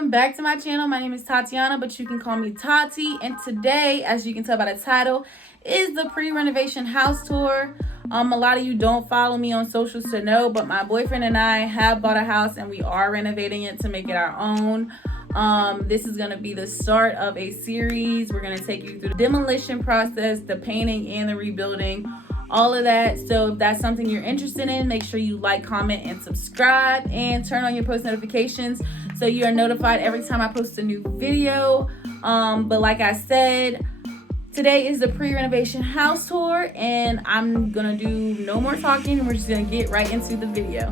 welcome back to my channel. My name is Tatiana, but you can call me Tati. And today, as you can tell by the title, is the pre-renovation house tour. A lot of you don't follow me on socials to know, but my boyfriend and I have bought a house and we are renovating it to make it our own. This is going to be the start of a series. We're going to take you through the demolition process, the painting, and the rebuilding, all of that. So if that's something you're interested in, make sure you like, comment, and subscribe, and turn on your post notifications so you are notified every time I post a new video. But like I said, today is the pre-renovation house tour, and I'm gonna do no more talking, and we're just gonna get right into the video.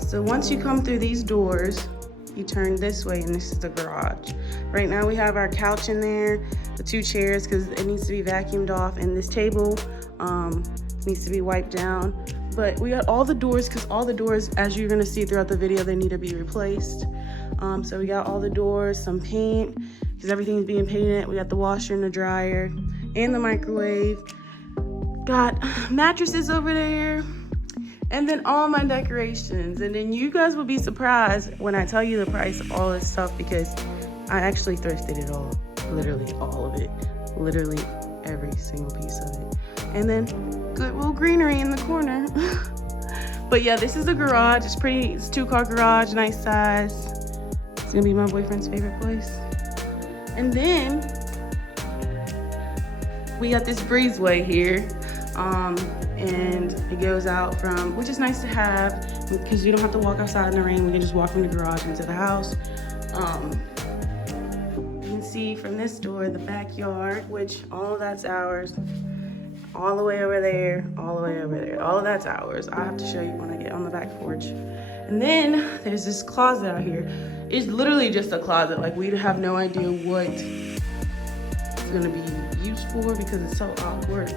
So once you come through these doors, you turn this way and this is the garage. Right now we have our couch in there, the 2 chairs because it needs to be vacuumed off, and this table needs to be wiped down. But we got all the doors because all the doors, as you're gonna see throughout the video, they need to be replaced. So we got all the doors, some paint because everything's being painted. We got the washer and the dryer and the microwave. Got mattresses over there. And then all my decorations. And then you guys will be surprised when I tell you the price of all this stuff because I actually thrifted it all. Literally all of it. Literally every single piece of it. And then good little greenery in the corner. But yeah, this is the garage. It's pretty, it's 2-car garage, nice size. It's gonna be my boyfriend's favorite place. And then we got this breezeway here. And it goes out from, which is nice to have because you don't have to walk outside in the rain. We can just walk from the garage into the house. You can see from this door the backyard, which all of that's ours. All the way over there, all the way over there. All of that's ours. I'll have to show you when I get on the back porch. And then there's this closet out here. It's literally just a closet. Like, we have no idea what it's gonna be used for because it's so awkward.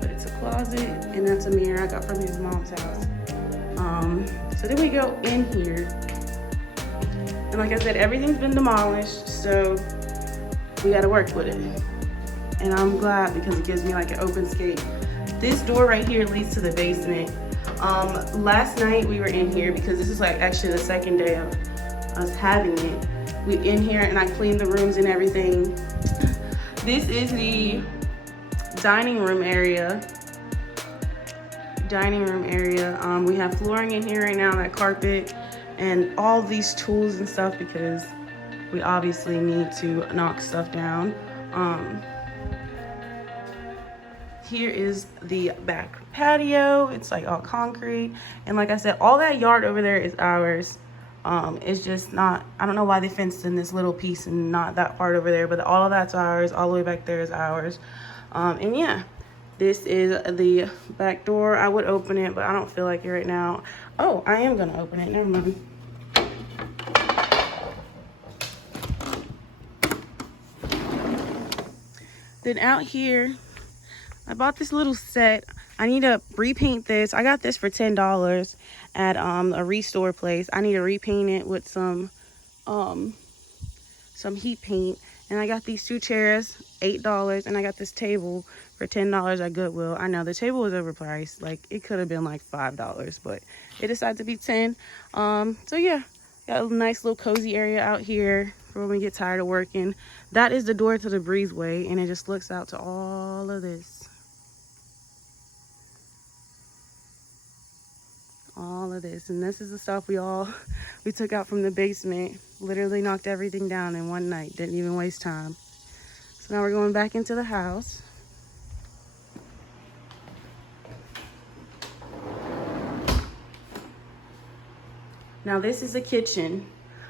But it's a closet, and that's a mirror I got from his mom's house. So then we go in here, and like I said, everything's been demolished, so we got to work with it. And I'm glad because it gives me like an open escape. This door right here leads to the basement. Last night we were in here because this is like actually the second day of us having it. We in here and I cleaned the rooms and everything. This is the dining room area. We have flooring in here right now, that carpet, and all these tools and stuff because we obviously need to knock stuff down. Here is the back patio. It's like all concrete, and like I said, all that yard over there is ours. It's just not, I don't know why they fenced in this little piece and not that part over there, but all of that's ours. All the way back there is ours. And yeah, this is the back door. I would open it, but I don't feel like it right now. Oh, I am gonna open it, never mind. Then out here, I bought this little set. I need to repaint this. I got this for $10 at a restore place. I need to repaint it with some heat paint. And I got these 2 chairs, $8, and I got this table for $10 at Goodwill. I know the table was overpriced. Like, it could have been like $5, but it decided to be 10. So yeah, got a nice little cozy area out here for when we get tired of working. That is the door to the breezeway, and it just looks out to all of this. All of this, and this is the stuff we took out from the basement. Literally knocked everything down in one night, didn't even waste time. So now we're going back into the house. Now this is the kitchen.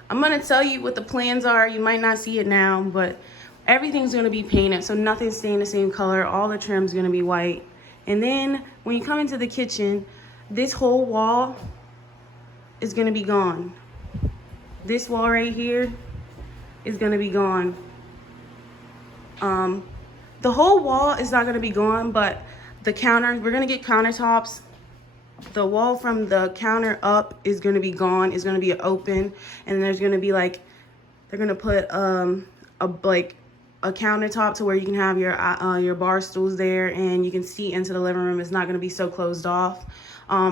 I'm gonna tell you what the plans are. You might not see it now, but everything's gonna be painted, so nothing's staying the same color. All the trim's gonna be white. And then when you come into the kitchen, this whole wall is gonna be gone. This wall right here is gonna be gone. The whole wall is not gonna be gone, but the counter, we're gonna get countertops. The wall from the counter up is gonna be gone. It's gonna be open, and there's gonna be like, they're gonna put a like a countertop to where you can have your bar stools there, and you can see into the living room. It's not going to be so closed off.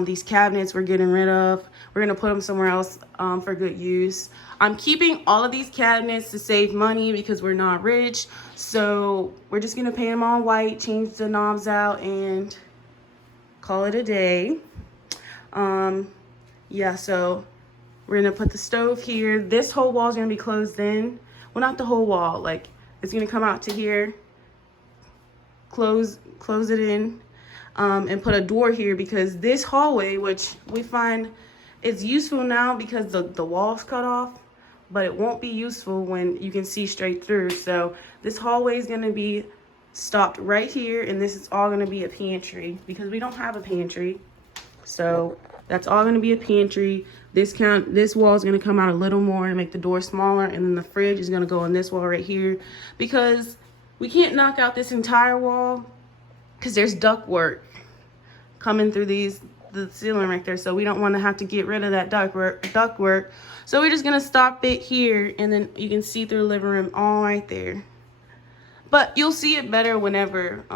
These cabinets we're getting rid of. We're going to put them somewhere else for good use. I'm keeping all of these cabinets to save money because we're not rich. So we're just going to paint them all white, change the knobs out, and call it a day. Yeah, so we're going to put the stove here. This whole wall is going to be closed in. Well, not the whole wall. Like, it's going to come out to here, close it in. And put a door here because this hallway, which we find is useful now because the wall's cut off, but it won't be useful when you can see straight through. So this hallway is going to be stopped right here, and this is all going to be a pantry because we don't have a pantry. So that's all going to be a pantry. This wall is going to come out a little more and make the door smaller, and then the fridge is going to go on this wall right here because we can't knock out this entire wall because there's ductwork coming through the ceiling right there. So we don't want to have to get rid of that ductwork. So we're just going to stop it here, and then you can see through the living room all right there. But you'll see it better whenever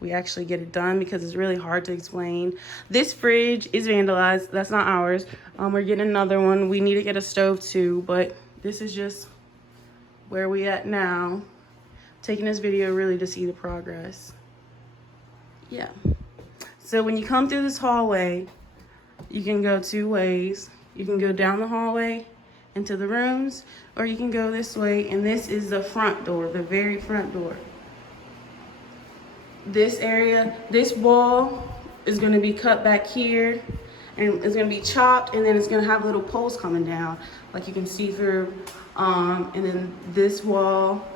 we actually get it done because it's really hard to explain. This fridge is vandalized. That's not ours. We're getting another one. We need to get a stove too, but this is just where we at now. Taking this video really to see the progress. Yeah. So when you come through this hallway, you can go two ways. You can go down the hallway into the rooms, or you can go this way, and this is the front door, the very front door. This area, this wall is going to be cut back here, and it's going to be chopped, and then it's going to have little poles coming down, like you can see through. And then this wall,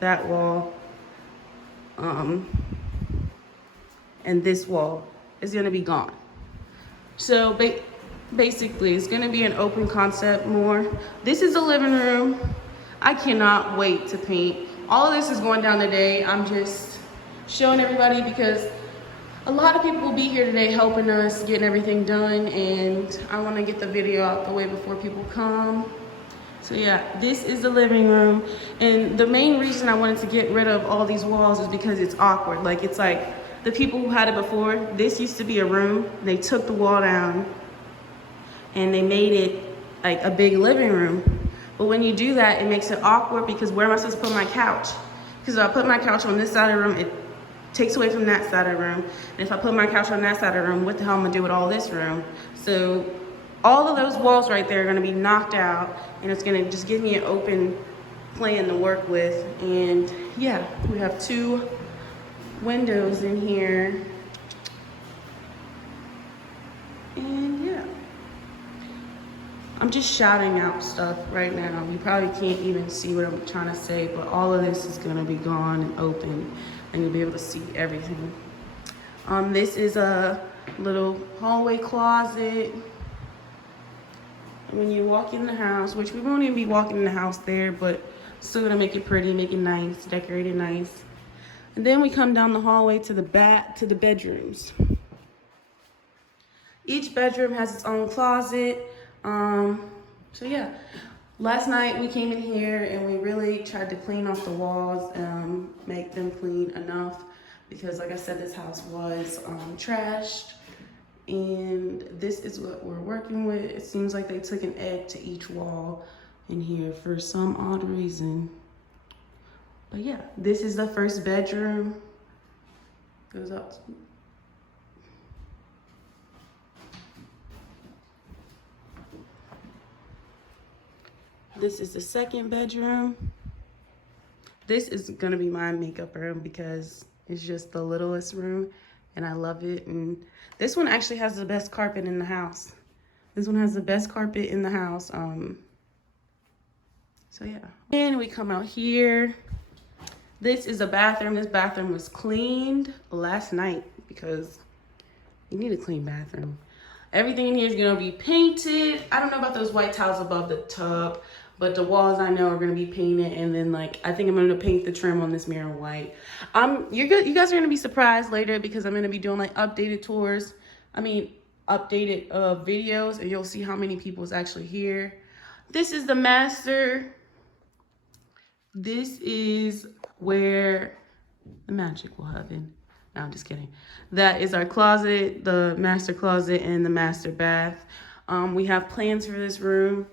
that wall, and this wall is going to be gone. So basically it's going to be an open concept more. This is the living room. I cannot wait to paint. All of this is going down today. I'm just showing everybody because a lot of people will be here today helping us getting everything done, and I want to get the video out the way before people come. So yeah, this is the living room, and the main reason I wanted to get rid of all these walls is because it's awkward. Like, it's like the people who had it before, this used to be a room. They took the wall down and they made it like a big living room. But when you do that, it makes it awkward because where am I supposed to put my couch? Because if I put my couch on this side of the room, it takes away from that side of the room. And if I put my couch on that side of the room, what the hell am I gonna do with all this room? So all of those walls right there are gonna be knocked out, and it's gonna just give me an open plan to work with. And yeah, we have 2 windows in here. And yeah, I'm just shouting out stuff right now. You probably can't even see what I'm trying to say, but all of this is gonna be gone and open, and you'll be able to see everything. This is a little hallway closet. When you walk in the house, which we won't even be walking in the house there, but still gonna make it pretty, make it nice, decorate it nice. And then we come down the hallway to the bedrooms. Each bedroom has its own closet. So yeah, last night we came in here and we really tried to clean off the walls, make them clean enough because, like I said, this house was trashed. And this is what we're working with. It seems like they took an egg to each wall in here for some odd reason. But yeah, this is the first bedroom. Goes up to... This is the second bedroom. This is gonna be my makeup room because it's just the littlest room and I love it. And this one actually has the best carpet in the house. This one has the best carpet in the house. So yeah. And we come out here. This is a bathroom. This bathroom was cleaned last night because you need a clean bathroom. Everything in here is gonna be painted. I don't know about those white tiles above the tub, but the walls I know are gonna be painted. And then like, I think I'm gonna paint the trim on this mirror white. You guys are gonna be surprised later because I'm gonna be doing like updated videos, and you'll see how many people is actually here. This is the master. This is where the magic will happen. No, I'm just kidding. That is our closet, the master closet and the master bath. We have plans for this room.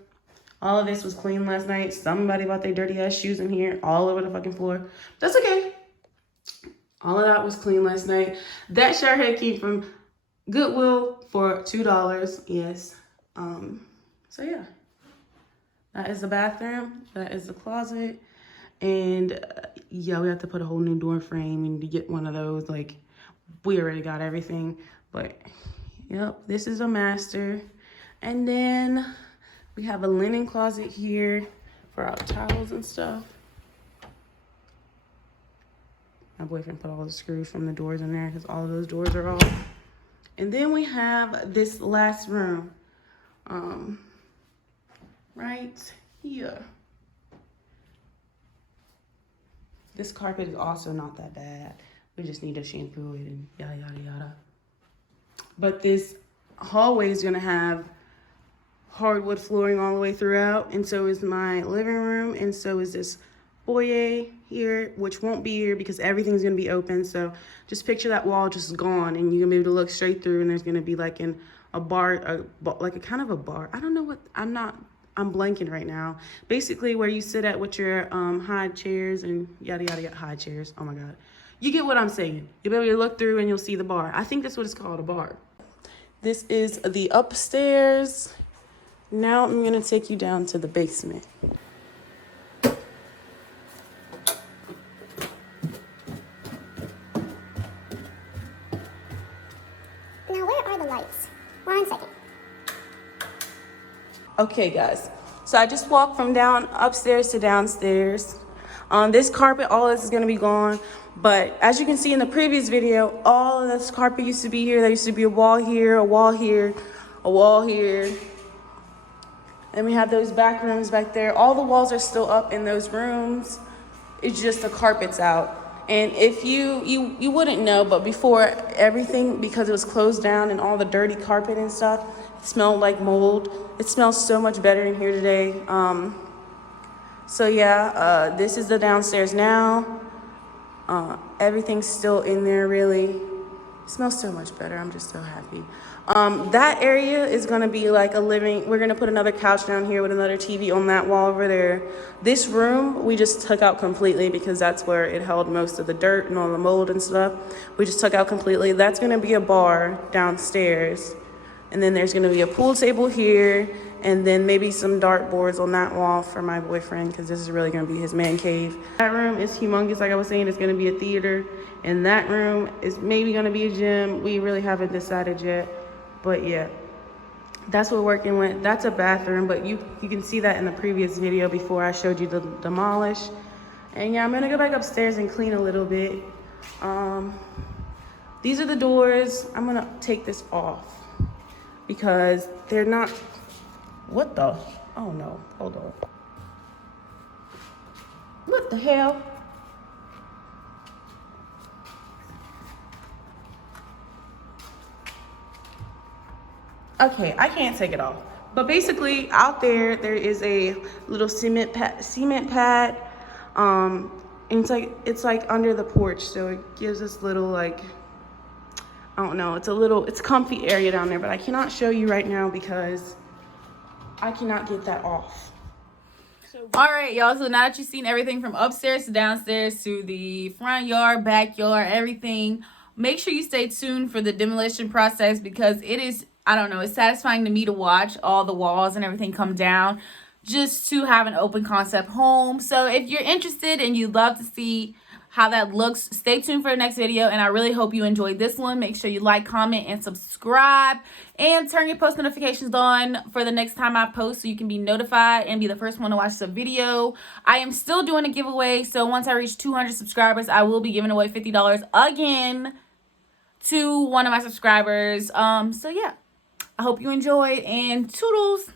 All of this was clean last night. Somebody bought their dirty ass shoes in here all over the fucking floor. That's okay. All of that was clean last night. That shower head came from Goodwill for $2. Yes. So yeah. That is the bathroom. That is the closet. And yeah, we have to put a whole new door frame and to get one of those. Like, we already got everything. But yep, this is a master. And then we have a linen closet here for our towels and stuff. My boyfriend put all the screws from the doors in there because all of those doors are off. And then we have this last room. Right here. This carpet is also not that bad. We just need to shampoo it and yada, yada, yada. But this hallway is gonna have hardwood flooring all the way throughout. And so is my living room. And so is this foyer here, which won't be here because everything's gonna be open. So just picture that wall just gone and you're gonna be able to look straight through and there's gonna be like a bar, like a kind of a bar. I don't know what, I'm blanking right now. Basically where you sit at with your high chairs and yada, yada, yada, high chairs. Oh my God. You get what I'm saying. You'll be able to look through and you'll see the bar. I think that's what it's called, a bar. This is the upstairs. Now I'm gonna take you down to the basement. Now where are the lights? 1 second. Okay, guys. So I just walked from upstairs to downstairs. This carpet, all this is gonna be gone. But as you can see in the previous video, all of this carpet used to be here. There used to be a wall here, a wall here, a wall here. And we have those back rooms back there. All the walls are still up in those rooms. It's just the carpet's out. And if you wouldn't know, but before everything, because it was closed down and all the dirty carpet and stuff, it smelled like mold. It smells so much better in here today. So yeah, this is the downstairs now. Everything's still in there really. It smells so much better. I'm just so happy. That area is gonna be like a living. We're gonna put another couch down here with another TV on that wall over there. This room we just took out completely because that's where it held most of the dirt and all the mold and stuff. We just took out completely. That's gonna be a bar downstairs. And then there's gonna be a pool table here and then maybe some dartboards on that wall for my boyfriend because this is really gonna be his man cave. That room is humongous, like I was saying, it's gonna be a theater. And that room is maybe gonna be a gym. We really haven't decided yet. But yeah, that's what we're working with. That's a bathroom, but you can see that in the previous video before I showed you the demolish. And yeah, I'm gonna go back upstairs and clean a little bit. These are the doors. I'm gonna take this off because they're not, what the, oh no, hold on. What the hell? Okay, I can't take it off. But basically, out there is a little cement pad. And it's like under the porch, so it gives us little like, I don't know, it's comfy area down there, but I cannot show you right now because I cannot get that off. All right, y'all. So now that you've seen everything from upstairs to downstairs to the front yard, backyard, everything, make sure you stay tuned for the demolition process because it is, I don't know, it's satisfying to me to watch all the walls and everything come down just to have an open concept home. So if you're interested and you'd love to see how that looks, stay tuned for the next video. And I really hope you enjoyed this one. Make sure you like, comment, and subscribe. And turn your post notifications on for the next time I post so you can be notified and be the first one to watch the video. I am still doing a giveaway. So once I reach 200 subscribers, I will be giving away $50 again to one of my subscribers. So yeah, I hope you enjoyed and toodles.